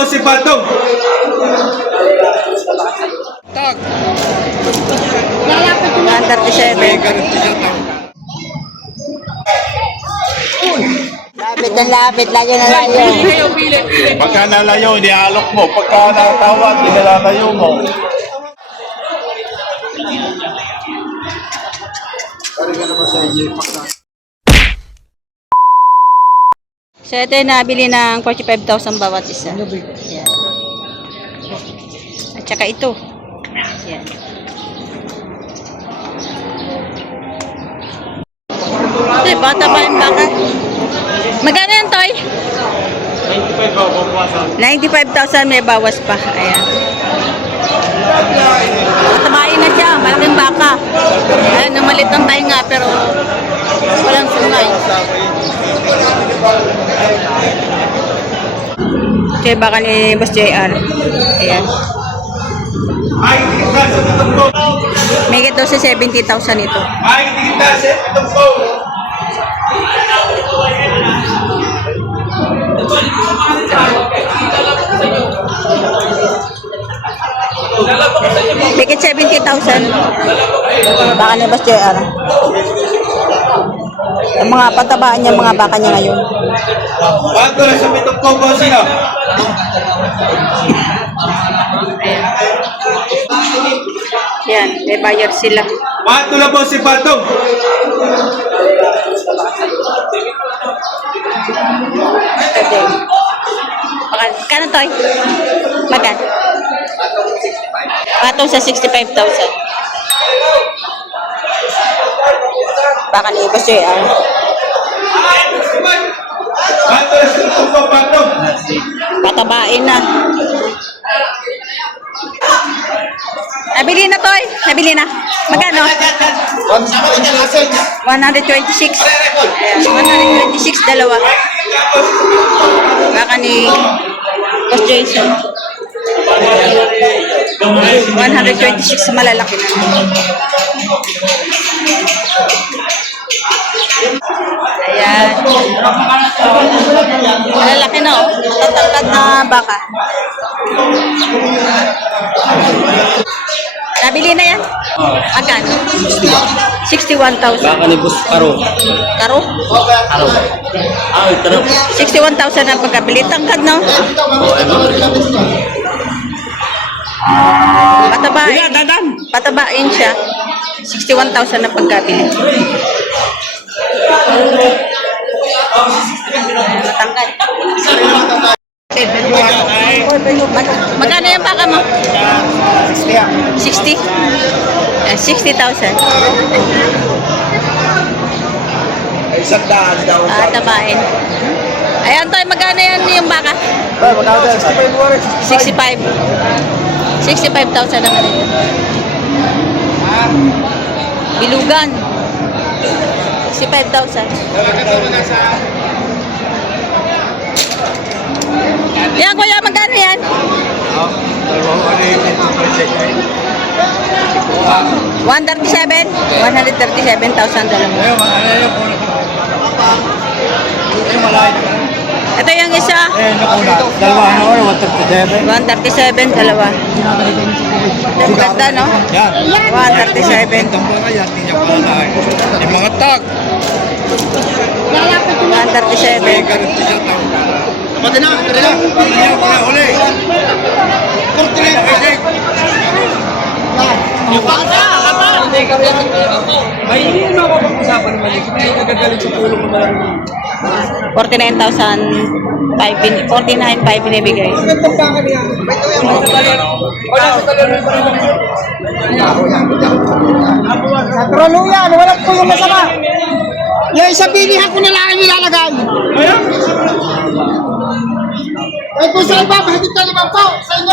po si Patong. Tak. 137. Lapit na lapit, layo na layo. Pagka nalayo, inialok mo. Pagka natawad, inilalayo mo. So ito yung nabili ng 45,000 bawat isa. Yan. At saka ito. Yan. Ito, bata pa yung baka. Magkano yan, Toy? 95,000 may bawas pa. Ayan. Matabayin na siya. Malaking baka. Ayan, namalit ng tayo nga pero walang sungay. Ito yung baka ni Boss JR. Ayan. May ito sa 70,000 ito. Ay, tingin na siya. Itong po. Ticket 70,000. Baka ni Boss JR. Ang mga patabaan niya, mga baka niya ngayon. Bago na sa pitong po po sino? Yan, may bayar sila. Bago na po si Patong. Okay. Kano, Toy? Magan? Patong sa 65,000. Baka ni Boss JR. Bago na sa pitong po Patong. Patabain na. Nabili na, Toy. Nabili na. Magkano? 126. Ayan, 126, dalawa. Baka ni Boss Jason. 126, malalaki na. Ayan. Malalaki na, oh. Tatangkad na baka. Nabili na yan? Magkano? 61,000. Baka ni Boss Karo. Karo? Karo. Ito na. 61,000 ang pagkabili. Tangkad, no? Patabain. Patabain siya. 61,000 ang pagkabili. Tangkad. Magkano yung baka mo? 60? 60,000. Isang daan daw. Tabain. Ayan, Toy, magkano yan yung baka? 65. 65,000 naman ito. Bilugan. 65,000. Yan, kuya, magkano yan? 137? 137,000 dalawa. Ito yung isa. 137, dalawa. Ang ganda, no? 137. Yung mga tag. 137. Kapatid na, kapatid na. Uli. Yung bata, may hindi na mapapag-usapan naman. Hindi nagagalit sa tulong naman. 49,500 binibigay. Sa trolo yan, wala po yung masama. Yung isa bilihan ko na lang ang ilalagay. Ay po sa iba, mahigit na 5 po sa inyo.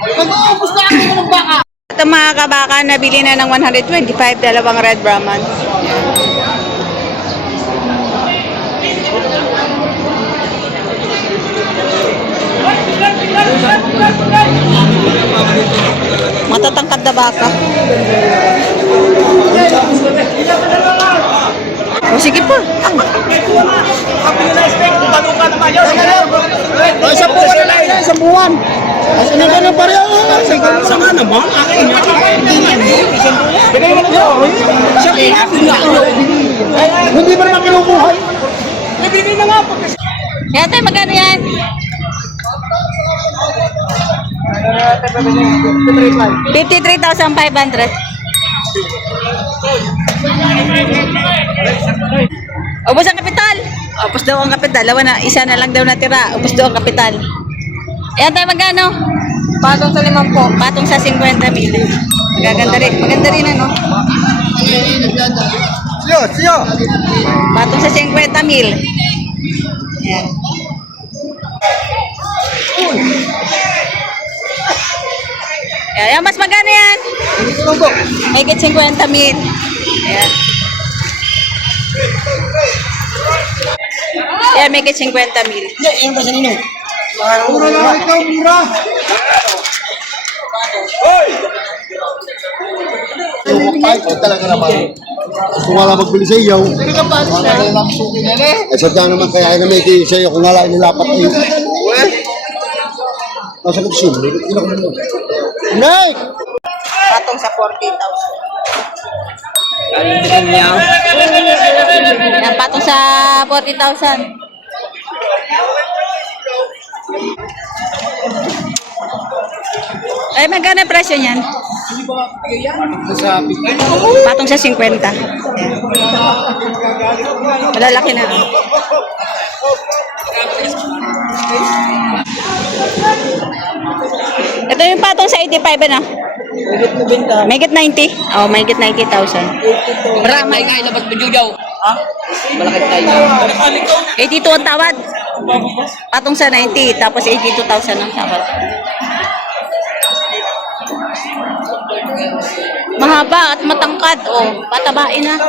Nag-uubos na ako ng baka. Ito mga kabaka, nabili na ng 125, dalawang red Brahman. Matatangkad na baka. O sige po. Isang buwan na lang yan, isang buwan. Kasi na ganun pa rin. Sama naman. Bigay mo na yun. Hindi pa naman kinukuhay. Nabigay na nga po. Kaya tayo, magkano yan? 53,500. Ubus ang kapital. Ubus daw ang kapital. Isa na lang daw natira. Ubus daw ang kapital. Ayan tayo, magkano? Patong sa 5 po. Patong sa 50,000. Magaganda rin. Maganda rin ano? Siyo. Patong sa 50,000. Ayan. Ayan, mas magkano yan? Higit 50,000. Ayan. Ayan, may higit 50,000. Yan ba sa ninyo? Mura na ikaw, mura. Talaga naman. Gusto nga lang magbili sa iyo. Eh, sadya naman kaya na may kayo sa iyo kung nga lang nilapat iyo. Nasa kapsin. Nick! Patong sa 40,000. Ayan, patong sa 40,000. Ay, magkano ang presyo niyan? Patong sa 50. Ayan. Malalaki na. Ito yung patong sa 85 ano? May higit 90? Oh, may higit 90,000. Marami. May kain dapat bujujaw. Ha? Malaki tayo. 82 ang tawad. Patong sa 90, tapos 82,000 ang tawad. Mahaba at matangkad. Oh, patabain na.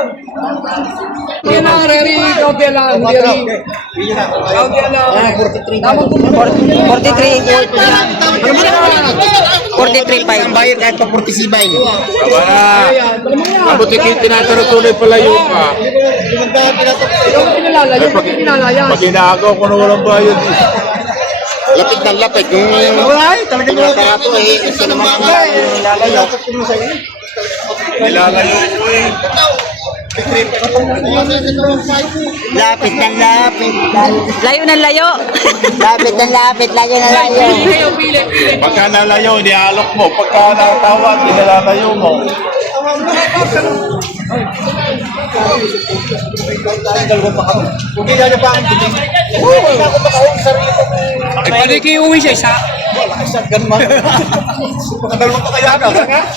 Yan ang reri, kaunti lang. 43.5. Bayad kahit pa 47. Mabuti kayo tinaturo-tuloy pala yung ka. Pag inaagaw ko na walang bayad. Lapit ng lapit. Talagang nakarato eh. Kasi naman Nilalayo ko eh. Lapit ng lapit. Layo ng layo. Lapit ng lapit. Layo na layo. Pagka nalayo, inialok mo. Pagka natawad, nilalayo mo. Ay, pwede kayo uwi siya isa. Dalawang pa kaya ka, ha?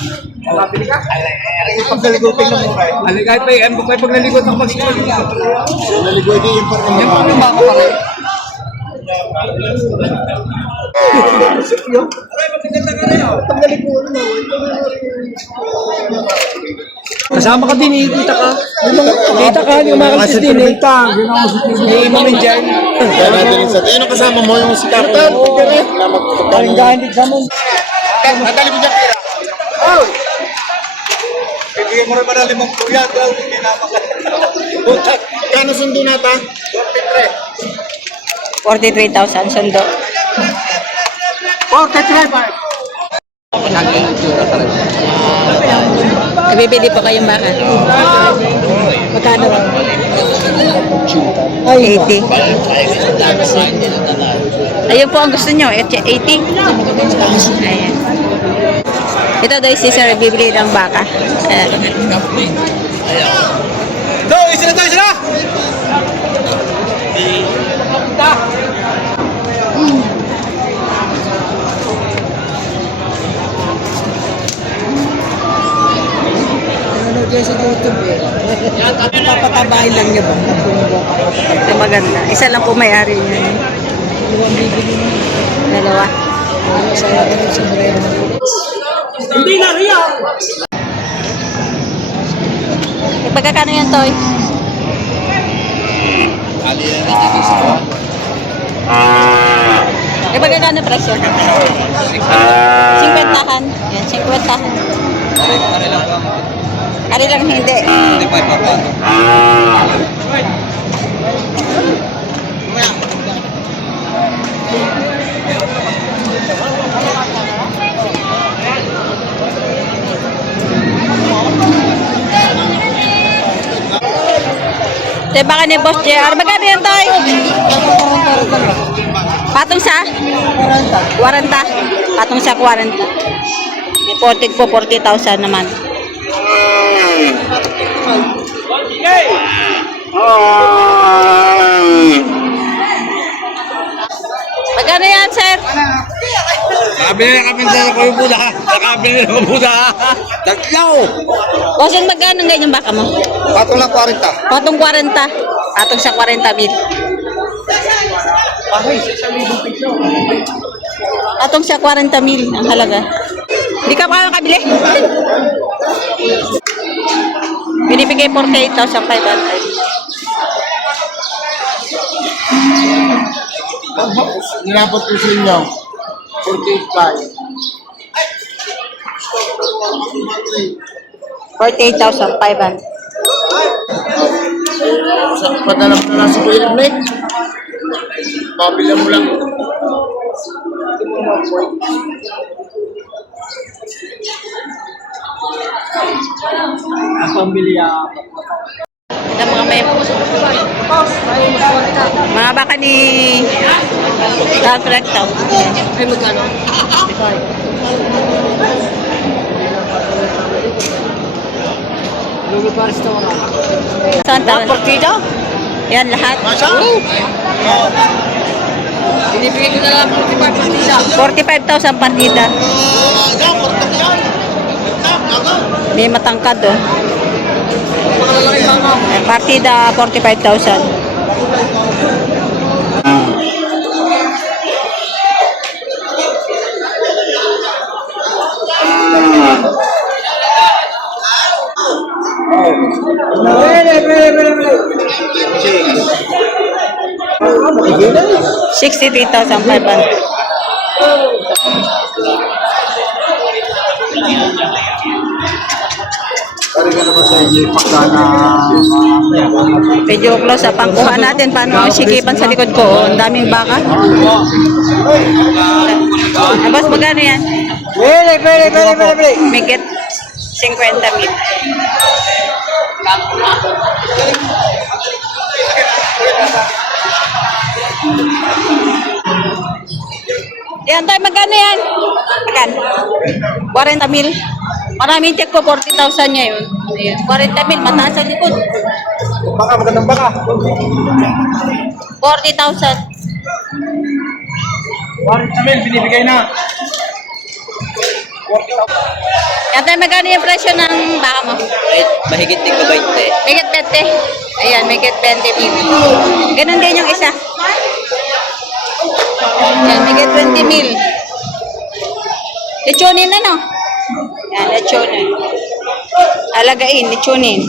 Pagdaligupin ng mura. Alay, kahit pa paglaligot ako mag-school. naligoy din yung parang Yan po yung baka pa rin. Kasama ka din eh, kita ka. Kita ka, yung mga kasis din eh. May imamin dyan. Kaya natin rin sa ito. Yung kasama mo yung si Carter. Na magkakaroon. Hindi sa mo. Nadali mo dyan, Pira. Bibigyan mo rin ba ng 5 kuya? Hindi na makakita. Kano sundo nata? 43,000 sundo. 43. Bibili pa kayong baka. Magkano? 80. Ayun po ang gusto nyo. 80. Ayan. Ito daw si Sir bibili ng baka. Go, isa na tayo, isa na! Papatabahin lang niya ba? Ito maganda. Isa lang po may-ari niya. Dalawa. Hindi na riya. Pagkakano yan, Toy? Pagkakano presyo? 50-han. Yan, 50-han. Ari lang hindi. Hindi pa ipapano. Ito yung baka ni Boss JR. Magkano yan, Toy? Patong sa? 40. Patong sa 40. Imported po, 40,000 naman. Magkano yan, sir? Nakabili na kami sa Kuya Buda. Nakabili na kami Buda. Tatlo. Bossing, magkano ngayon yung baka mo? Patong lang 40. Patong 40. Patong sa 40 mil. Patong sa 40 mil ang halaga. Hindi ka pa kabili? Binibigay 48,500. Inabot ko sa inyo. 45. 48,500. Padala mo na lang sa Kuya Nick. Pabila mo lang. Ito mga may mga baka ni Ralph Recto. Ay, magkano? Saan taon? Yan lahat. Binibigay ko na lang 45 partida. 45,000 partida. May matangkad oh. Partida 45,000. $63,500. Medyo close sa pangkuha natin. Paano sikipan sa likod ko? Oh, ang daming baka. Boss, magkano yan? Bili. Migit 50 mil. Yan tayo, magkano yan? Magkano? 40 mil. Maraming check ko, 40,000 niya yun. Ayan, 40 mil, mataas ang likod. Baka, magandang baka. 40,000. 40 mil, binibigay na. Yan tayo, magkano yung presyo ng baka mo? Mahigit din ko 20. Migit 20. Ayan, migit 20 mil. Ganun din yung isa. Yan, migit 20 mil. Lechonin na, no? Yan, lechonin. Alagain, lechonin.